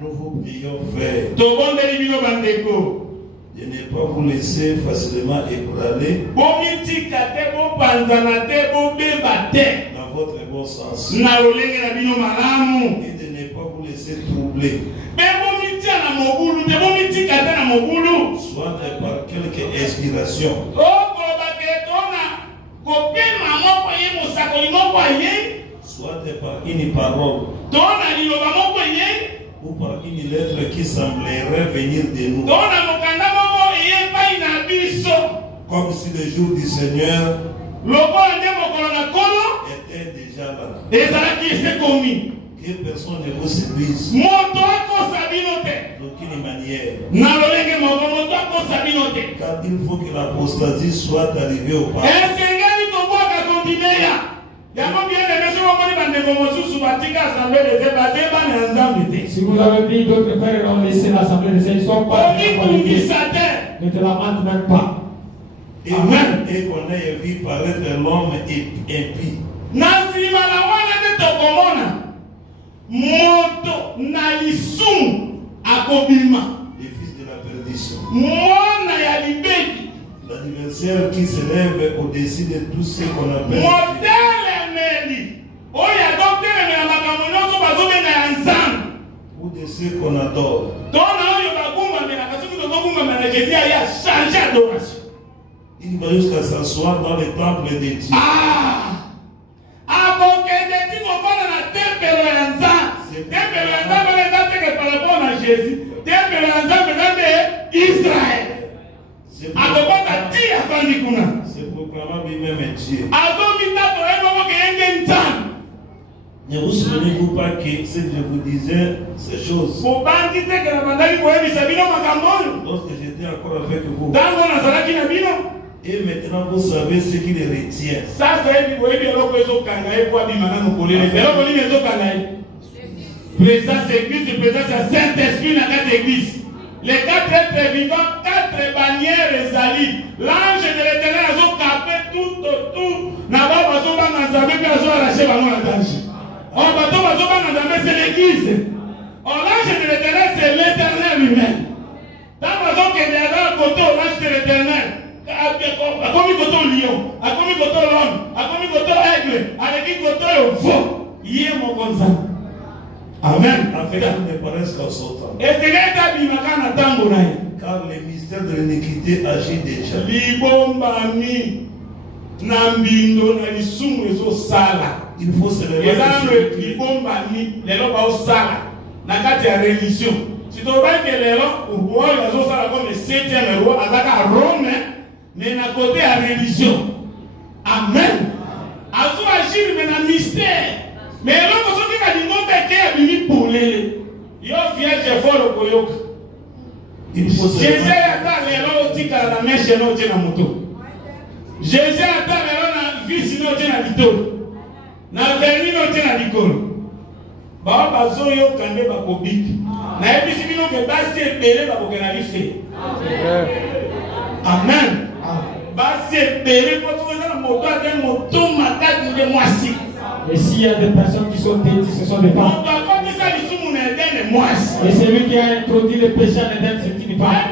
Nous vous prions, frères, de ne pas vous laisser facilement ébranler dans votre bon sens et de ne pas vous laisser troubler soit par quelque inspiration soit par une parole ou par une lettre qui semblerait venir de nous, comme si le jour du Seigneur était déjà là. Que personne ne vous séduise d'aucune manière, car il faut que l'apostasie soit arrivée au pas. Si vous avez vu d'autres frères ont laissé l'assemblée de Seigneur, ils sont pas. Ne te lamente même pas. Et qu'on ait vu paraître l'homme impie. Les fils de la perdition. L'adversaire qui se lève au-dessus de tout ce qu'on appelle ou de ce qu'on adore. Il va jusqu'à s'asseoir dans le temple de Dieu. C'est proclamable lui-même Dieu. Ne vous souvenez-vous pas que ce que je vous disais, ces choses, lorsque j'étais encore avec vous, et maintenant vous savez ce qui les retient. Présence église, présence à Saint-Esprit dans cette église. Les 4 êtres vivants, 4 bannières résalis. L'ange de l'éternel a capé tout autour. N'a-pas besoin d'en arracher la danger. C'est l'église. L'ange de l'éternel, c'est l'éternel lui-même. Dans la zone qui est dans le côté, l'ange de l'éternel. A commis côté lion, a commis côté l'homme, a commis côté aigle, a commis côté veau. yé mon comme ça. Amen. Afin qu'il ne paraisse qu'en son temps. Et c'est là que Bimakana Tambonaï. Car le mystère de l'iniquité agit déjà. Libombami Nambindo na lisumu ezo sala. Il faut se lever. Libombami lelo ba sala. Na kati ya religion. Si tu vois que lelo roi ezo sala comme le 7e roi azaka Rome mais na côté ya religion. Amen. Azo agir mais na mystère. Mais là ko soki ka lingombe ke bimi polele. Yo vierge fort koyoka. Il faut se Jésus ata lelo tika la mèche no tena moto. Jésus ata lelo na visi no tena litoro. Na verni no tena likolo. Ba bazo yo kande ba kobiki. Na ebisi bino ke basi ebele ba kokena life. Amen. Basi ebele ko to na moto ate moto matadi de mwasi. Et s'il y a des personnes qui sont têtues, ce sont des femmes. Et celui qui a introduit le péché en Éden, c'est une femme.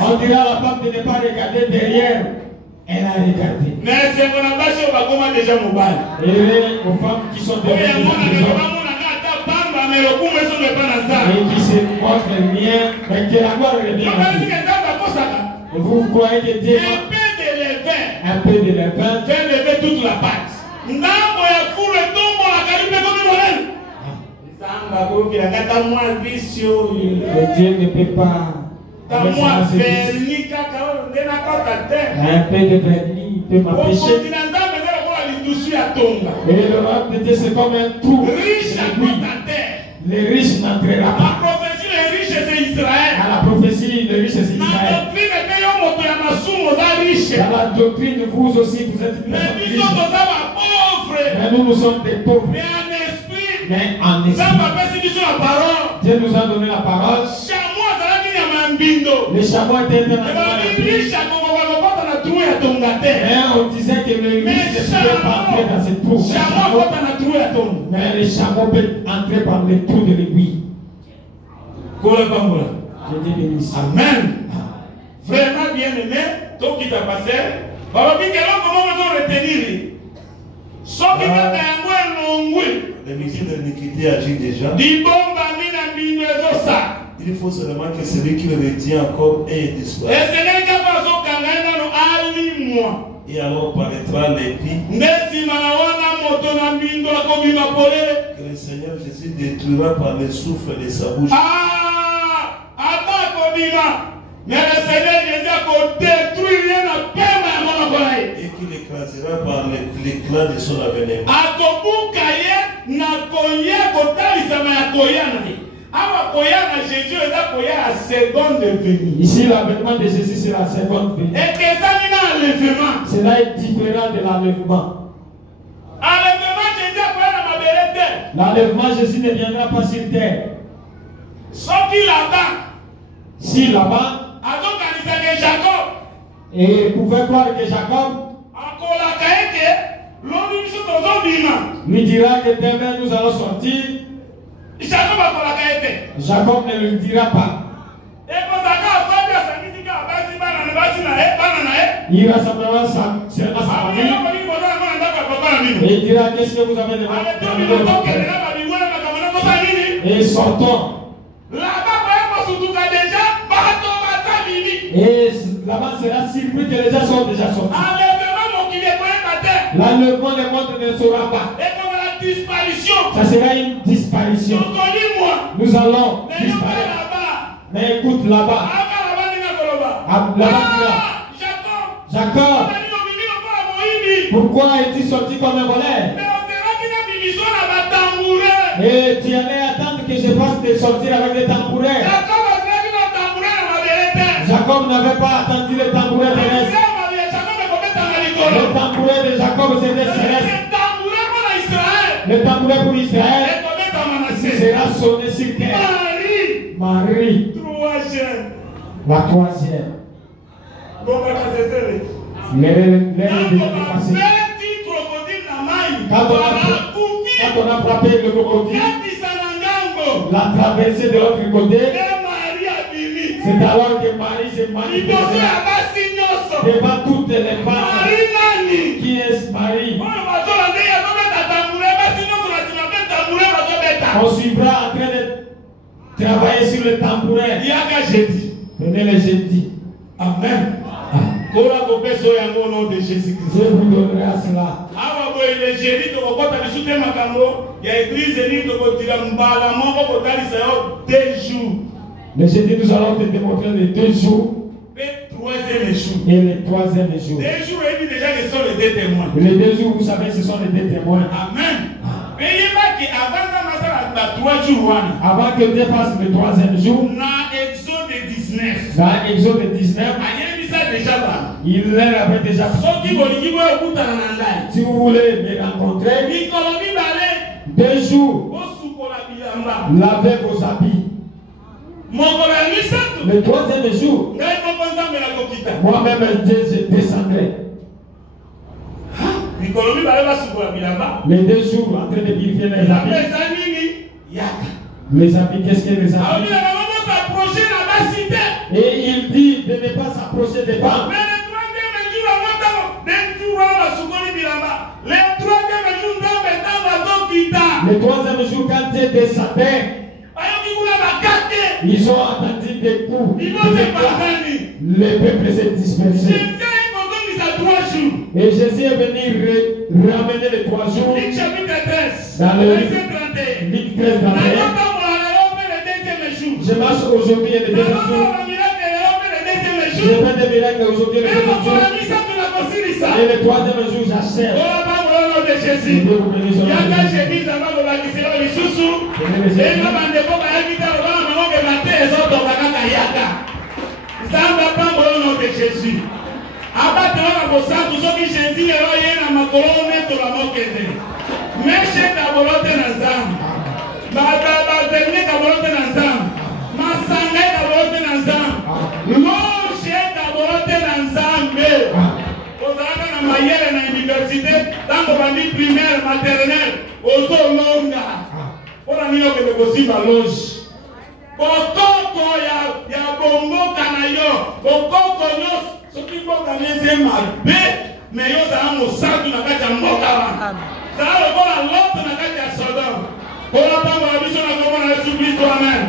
On dira à la femme de ne pas regarder derrière. Elle a regardé. Mais c'est mon embauche déjà mobile. Et aux femmes qui sont devenues des hommes. Et qui se montrent rien, mais que la gloire revient à Dieu. Et vous croyez que Dieu un peu de levain fait lever toute la pâte. Ndambo ya fou le tombo la karibe comme morel. Samba ko kila kata moi visio. Le Dieu ne peut pas. Ta moi verni kaka ndena kota terre. Un peu de vernis peut m'empêcher. Et le royaume de Dieu c'est comme un trou. Riche à kota terre. Les riches n'entreront pas. La prophétie les riches c'est Israël. À la prophétie les riches c'est Israël. Dans la doctrine, vous aussi, vous êtes une personne riche. Mais nous sommes des pauvres. Mais en esprit. Dieu nous a donné la parole. Le chameau était un animal impur. Mais on disait que le riche ne pouvait pas entrer dans ce trou. Mais le chameau peut entrer par le trou de l'aiguille. Je dis bénisse. Amen. Vraiment bien aimé, tout qui t'a passé. Comment vous retenir? Le mystère de l'iniquité agit déjà. Il faut seulement que celui qui le retient encore ait disparu. Et alors paraîtra l'épée que le Seigneur Jésus détruira par le souffle de sa bouche. Mais le Seigneur Jésus a détruit et qu'il écrasera par l'éclat de son avènement. Ici, l'avènement de Jésus, c'est la seconde venue. Cela est différent de l'enlèvement. L'enlèvement, Jésus ne viendra pas sur terre. Si là-bas, et vous pouvez croire que Jacob lui dira que demain nous allons sortir. Jacob ne lui dira pas. Il ira simplement seulement sa famille. Et il dira qu'est-ce que vous avez demandé. Et sortons. Et là-bas sera surpris que les gens sont déjà sortis. L'enlèvement des mondes ne sera pas. Ça sera une disparition. Nous allons disparaître. Mais écoute là-bas. Jacob, pourquoi es-tu sorti comme un voleur? Et tu allais attendre que je fasse de sortir avec des tambourins. Jacob n'avait pas attendu le tambourin terrestre. Le tambourin de Jacob c'était céleste. Le tambourin pour Israël sera sonné sur terre. Marie. La troisième. Quand on a frappé le crocodile, la traversée de l'autre côté, c'est alors que Marie s'est manifestée devant toutes les femmes. Qui est Marie? On suivra en train de travailler sur le tambourin. Venez le jeudi. Amen. Je vous donnerai à cela. Le jeudi, nous allons te démontrer les 2 jours. Et le 3e jour. 2 jours, et puis déjà que ce sont les 2 témoins. Les 2 jours, vous savez, ce sont les 2 témoins. Amen. Avant que Dieu fasse le 3e jour, dans Exode 19, il leur avait déjà fait. Si vous voulez me rencontrer, 2 jours, lavez vos habits. Le 3e jour, moi-même, je descendrai. Les 2 jours en train de purifier les habits. Les habits, qu'est-ce que les habits? Et il dit de ne pas s'approcher des femmes. Le 3e jour, quand Dieu descendait, ils ont entendu des coups. Le peuple s'est dispersé. Et Jésus est venu ramener les 3 jours. Dans le Luc 13, je marche aujourd'hui et le 2e jour. Je fais des miracles aujourd'hui et le 2e jour. Et le 3e jour, j'achève. Dieu vous bénisse au nom de Jésus. Abatela bosantu soki Jésus eroye na makolo neto la mokende. Meshe kabolote na nzambe. Bazeli kabolote na nzambe. Masanga kabolote na nzambe. Loche kabolote na nzambe. Ozalaka na mayele na université, tango bandi primaire, maternelle, ozolonga. Mpona nini okende kosimba loge. Bokoko ya bomboka na yo, bokoko nyonso soki mboka neze mabe, me yo zala mosantu na kati ya mboka wana. Zala lokola Lot na kati ya Sodome. Mpona pambola biso na kombo na Yesu Kristo, amen.